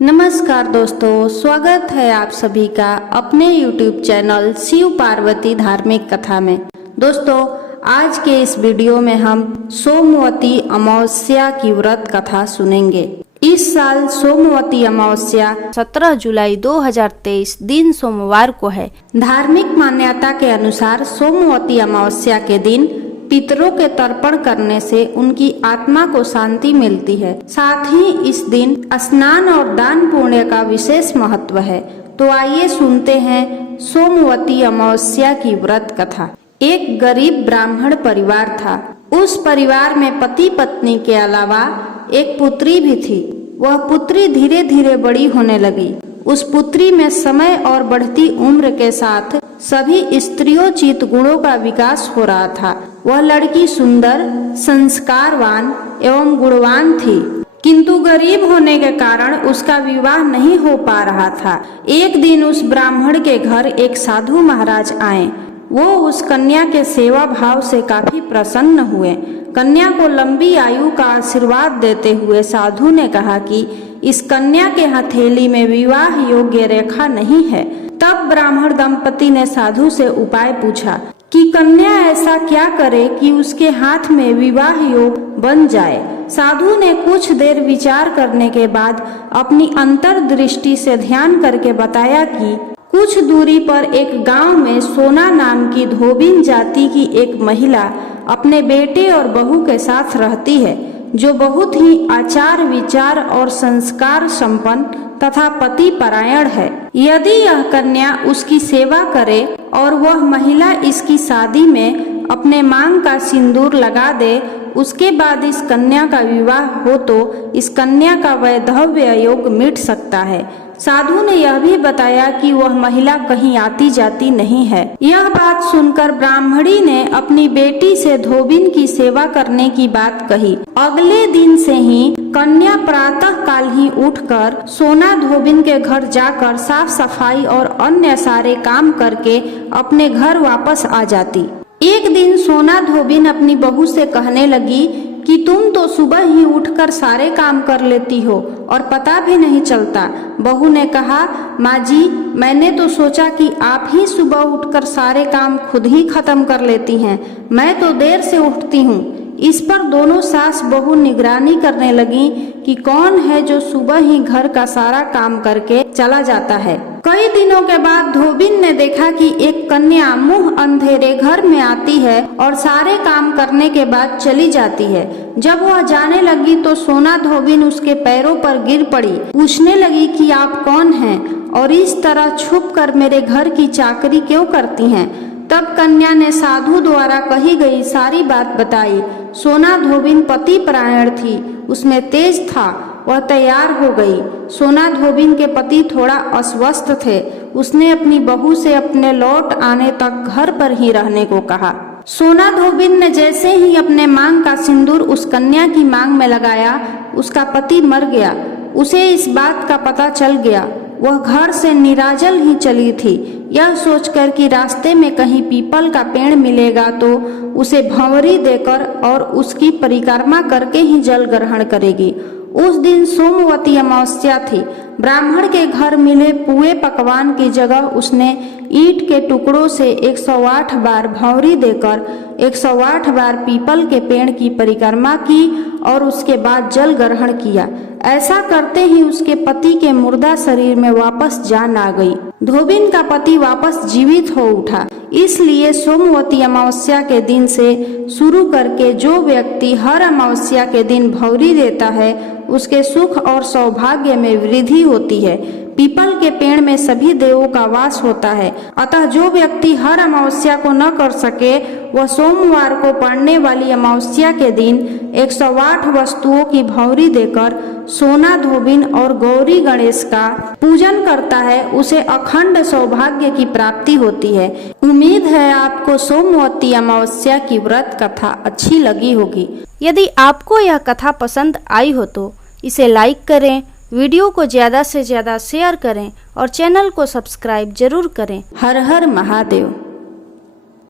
नमस्कार दोस्तों, स्वागत है आप सभी का अपने YouTube चैनल शिव पार्वती धार्मिक कथा में। दोस्तों, आज के इस वीडियो में हम सोमवती अमावस्या की व्रत कथा सुनेंगे। इस साल सोमवती अमावस्या 17 जुलाई 2023 दिन सोमवार को है। धार्मिक मान्यता के अनुसार सोमवती अमावस्या के दिन पितरों के तर्पण करने से उनकी आत्मा को शांति मिलती है। साथ ही इस दिन स्नान और दान पुण्य का विशेष महत्व है। तो आइए सुनते हैं सोमवती अमावस्या की व्रत कथा। एक गरीब ब्राह्मण परिवार था। उस परिवार में पति पत्नी के अलावा एक पुत्री भी थी। वह पुत्री धीरे धीरे बड़ी होने लगी। उस पुत्री में समय और बढ़ती उम्र के साथ सभी स्त्रियोचित गुणों का विकास हो रहा था। वह लड़की सुंदर, संस्कारवान एवं गुणवान थी, किंतु गरीब होने के कारण उसका विवाह नहीं हो पा रहा था। एक दिन उस ब्राह्मण के घर एक साधु महाराज आए। वो उस कन्या के सेवा भाव से काफी प्रसन्न हुए। कन्या को लंबी आयु का आशीर्वाद देते हुए साधु ने कहा कि इस कन्या के हथेली में विवाह योग्य रेखा नहीं है। तब ब्राह्मण दंपति ने साधु से उपाय पूछा कि कन्या ऐसा क्या करे कि उसके हाथ में विवाह योग बन जाए। साधु ने कुछ देर विचार करने के बाद अपनी अंतर्दृष्टि से ध्यान करके बताया कि कुछ दूरी पर एक गांव में सोना नाम की धोबिन जाति की एक महिला अपने बेटे और बहू के साथ रहती है, जो बहुत ही आचार विचार और संस्कार संपन्न तथा पति परायण है। यदि यह कन्या उसकी सेवा करे और वह महिला इसकी शादी में अपने मांग का सिंदूर लगा दे, उसके बाद इस कन्या का विवाह हो तो इस कन्या का वैधव्य योग मिट सकता है। साधु ने यह भी बताया कि वह महिला कहीं आती जाती नहीं है। यह बात सुनकर ब्राह्मणी ने अपनी बेटी से धोबिन की सेवा करने की बात कही। अगले दिन से ही कन्या प्रातः काल ही उठकर सोना धोबिन के घर जाकर साफ सफाई और अन्य सारे काम करके अपने घर वापस आ जाती। एक दिन सोना धोबिन अपनी बहू से कहने लगी कि तुम तो सुबह ही उठकर सारे काम कर लेती हो और पता भी नहीं चलता। बहू ने कहा, माँ जी, मैंने तो सोचा कि आप ही सुबह उठकर सारे काम खुद ही खत्म कर लेती हैं। मैं तो देर से उठती हूँ। इस पर दोनों सास बहू निगरानी करने लगी कि कौन है जो सुबह ही घर का सारा काम करके चला जाता है। कई दिनों के बाद धोबिन ने देखा कि एक कन्या मुंह अंधेरे घर में आती है और सारे काम करने के बाद चली जाती है। जब वह जाने लगी तो सोना धोबिन उसके पैरों पर गिर पड़ी। पूछने लगी कि आप कौन हैं और इस तरह छुप कर मेरे घर की चाकरी क्यों करती हैं। तब कन्या ने साधु द्वारा कही गई सारी बात बताई। सोना धोबिन पति परायण थी, उसमें तेज था। वह तैयार हो गई। सोना धोबिन के पति थोड़ा अस्वस्थ थे। उसने अपनी बहू से अपने लौट आने तक घर पर ही रहने को कहा। सोना धोबिन ने जैसे ही अपने मांग का सिंदूर उस कन्या की मांग में लगाया, उसका पति मर गया। उसे इस बात का पता चल गया। वह घर से निराजल ही चली थी। यह सोचकर कि रास्ते में कहीं पीपल का पेड़ मिलेगा तो उसे भंवरी देकर और उसकी परिक्रमा करके ही जल ग्रहण करेगी। उस दिन सोमवती अमावस्या थी। ब्राह्मण के घर मिले पुए पकवान की जगह उसने ईंट के टुकड़ों से 108 बार भंवरी देकर 108 बार पीपल के पेड़ की परिक्रमा की और उसके बाद जल ग्रहण किया। ऐसा करते ही उसके पति के मुर्दा शरीर में वापस जान आ गई। धोबिन का पति वापस जीवित हो उठा। इसलिए सोमवती अमावस्या के दिन से शुरू करके जो व्यक्ति हर अमावस्या के दिन भंवरी देता है, उसके सुख और सौभाग्य में वृद्धि होती है। पीपल के पेड़ में सभी देवों का वास होता है। अतः जो व्यक्ति हर अमावस्या को न कर सके, वह सोमवार को पड़ने वाली अमावस्या के दिन 108 वस्तुओं की भंवरी देकर सोना धोबिन और गौरी गणेश का पूजन करता है, उसे अखंड सौभाग्य की प्राप्ति होती है। उम्मीद है आपको सोमवती अमावस्या की व्रत कथा अच्छी लगी होगी। यदि आपको यह कथा पसंद आई हो तो इसे लाइक करें, वीडियो को ज़्यादा से ज़्यादा शेयर करें और चैनल को सब्सक्राइब जरूर करें। हर हर महादेव।